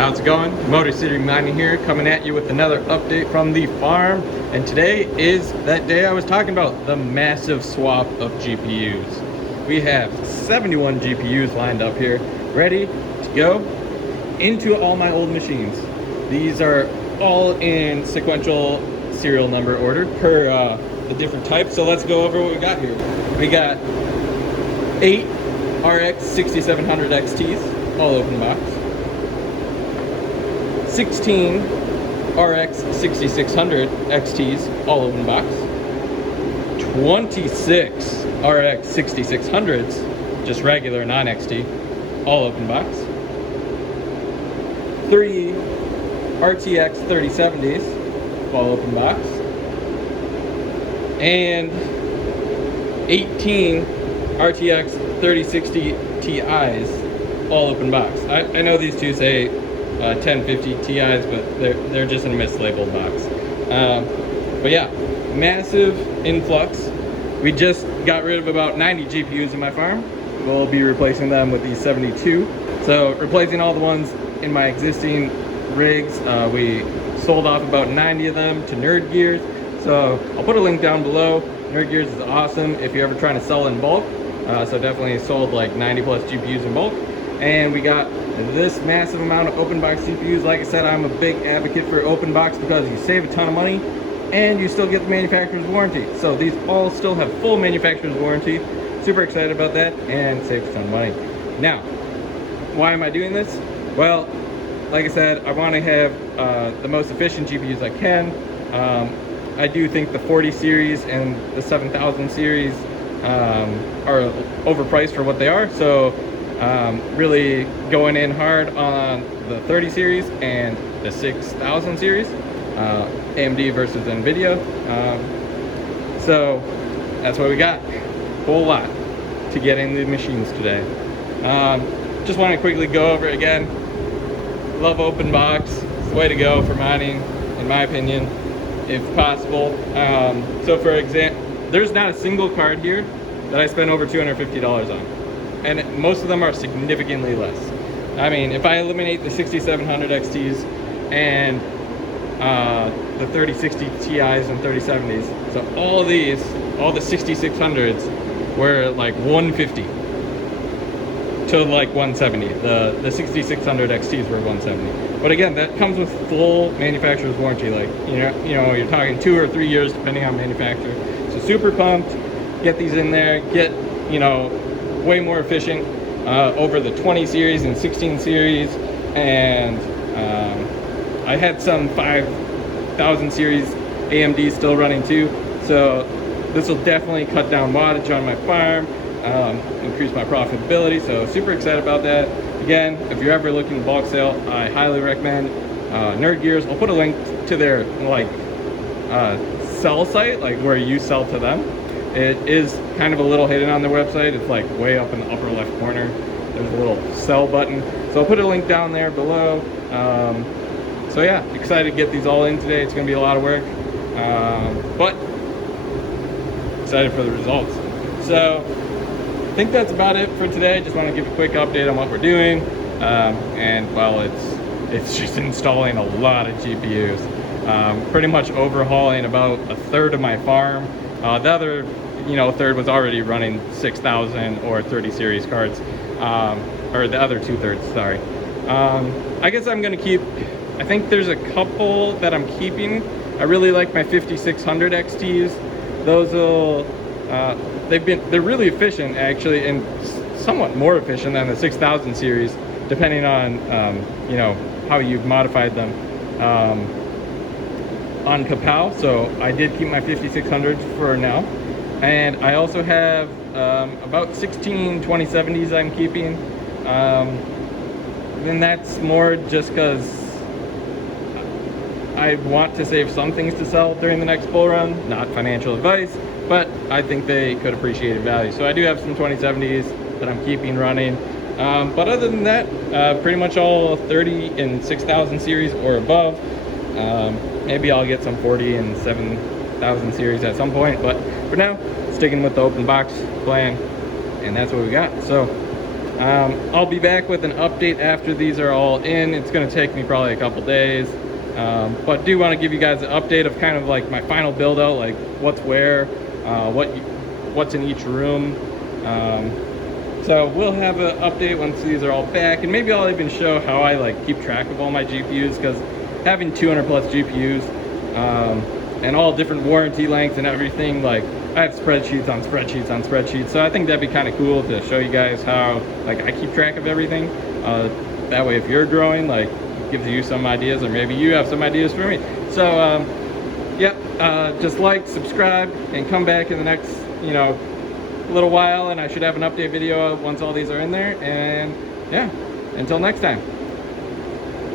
How's it going? Motor City Mining here, coming at you with another update from the farm. And today is that day I was talking about, the massive swap of GPUs. We have 71 GPUs lined up here, ready to go into all my old machines. These are all in sequential serial number order per the different types. So let's go over what we got here. We got 8 RX 6700 XTs, all open box. 16 RX 6600 XTs, all open box. 26 RX 6600s, just regular non-XT, all open box. 3 RTX 3070s, all open box. And 18 RTX 3060 Ti's, all open box. I know these two say 1050 Ti's, but they're just in a mislabeled box. But yeah, massive influx. We just got rid of about 90 GPUs in my farm. We'll be replacing them with these 72. So replacing all the ones in my existing rigs. We sold off about 90 of them to NerdGearz. So I'll put a link down below. NerdGearz is awesome if you're ever trying to sell in bulk. So definitely sold like 90 plus GPUs in bulk. And we got this massive amount of open box CPUs. Like I said, I'm a big advocate for open box because you save a ton of money and you still get the manufacturer's warranty. So these all still have full manufacturer's warranty. Super excited about that and save a ton of money. Now, why am I doing this? Well, like I said, I want to have the most efficient GPUs I can. I do think the 40 series and the 7000 series are overpriced for what they are. So really going in hard on the 30 series and the 6000 series, AMD versus NVIDIA. So that's what we got. Whole lot to get in the machines today. Just want to quickly go over it again. Love open box. It's the way to go for mining, in my opinion, if possible. So for example, there's not a single card here that I spent over $250 on. And most of them are significantly less. I mean, if I eliminate the 6700 XTs and the 3060 Ti's and 3070s, so all these, all the 6600s were like 150 to like 170. The 6600 XTs were 170. But again, that comes with full manufacturer's warranty. Like, you know, you're talking 2 or 3 years depending on manufacturer. So super pumped. Get these in there. Get, you know, way more efficient over the 20 series and 16 series, and I had some 5000 series AMD still running too, so this will definitely cut down wattage on my farm, increase my profitability. So super excited about that. Again, if you're ever looking to bulk sale, I highly recommend NerdGearz. I'll put a link to their like sell site, like where you sell to them. It is kind of a little hidden on their website. It's like way up in the upper left corner. There's a little sell button. So I'll put a link down there below. So yeah, excited to get these all in today. It's gonna be a lot of work, but excited for the results. So I think that's about it for today. Just want to give a quick update on what we're doing. And well, it's just installing a lot of GPUs. Pretty much overhauling about a third of my farm. The other, third was already running 6000 or 30 series cards, or the other 2/3, sorry. I guess I'm gonna keep, I think there's a couple that I'm keeping. I really like my 5600 XTs. Those will, they're really efficient actually, and somewhat more efficient than the 6000 series, depending on, how you've modified them. On Kapow, so I did keep my 5600s for now, and I also have about 16 2070s I'm keeping. Then that's more just because I want to save some things to sell during the next bull run. Not financial advice, but I think they could appreciate in value. So I do have some 2070s that I'm keeping running. But other than that, pretty much all 30 and 6000 series or above. Maybe I'll get some 40 and 7000 series at some point, but for now, sticking with the open box plan, and that's what we got. So I'll be back with an update after these are all in. It's going to take me probably a couple days, but do want to give you guys an update of kind of like my final build out, like what's where, what's in each room. So we'll have an update once these are all back, and maybe I'll even show how I like keep track of all my GPUs, because having 200 plus GPUs and all different warranty lengths and everything, like I have spreadsheets on spreadsheets on spreadsheets. So I think that'd be kind of cool to show you guys how like I keep track of everything. That way, if you're growing, like it gives you some ideas, or maybe you have some ideas for me. So just like, subscribe, and come back in the next little while, and I should have an update video once all these are in there. And yeah, until next time.